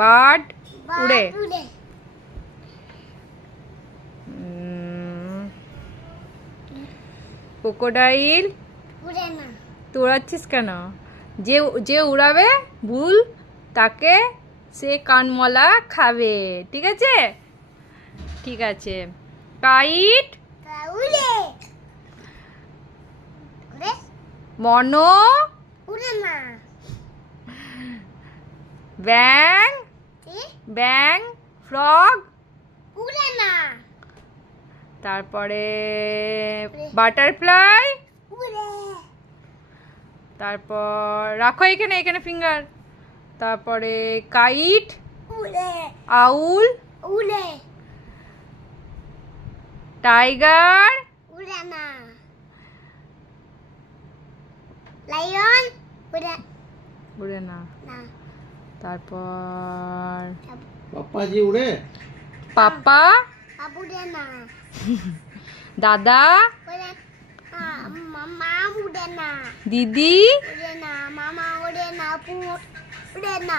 Bird উড়ে। Crocodile উড়ে না। তুই উড়াচ্ছিস কেন? যে যে উড়াবে ভুল তাকে সে কানমলা খাবে। ঠিক আছে, ঠিক আছে। কাইট উড়ে। উড়ে মন উড়ে না। ব্যাং ব্যাং ফ্রগ উড়ে না। তারপরে বাটারফ্লাই, উড়ে। তারপর রাখো এখানে এখানে ফিঙ্গার। তারপরে কাইট, উড়ে। আউল, উড়ে। টাইগার, উড়ে না। লায়ন উড়ে উড়ে না। না। তারপর পাপ্পাজি উড়ে। পাপা, উড়ে না। দাদা, উড়ে না। মামা উড়ে না। দিদি, উড়ে না। মামা উড়ে না। উড়ে না।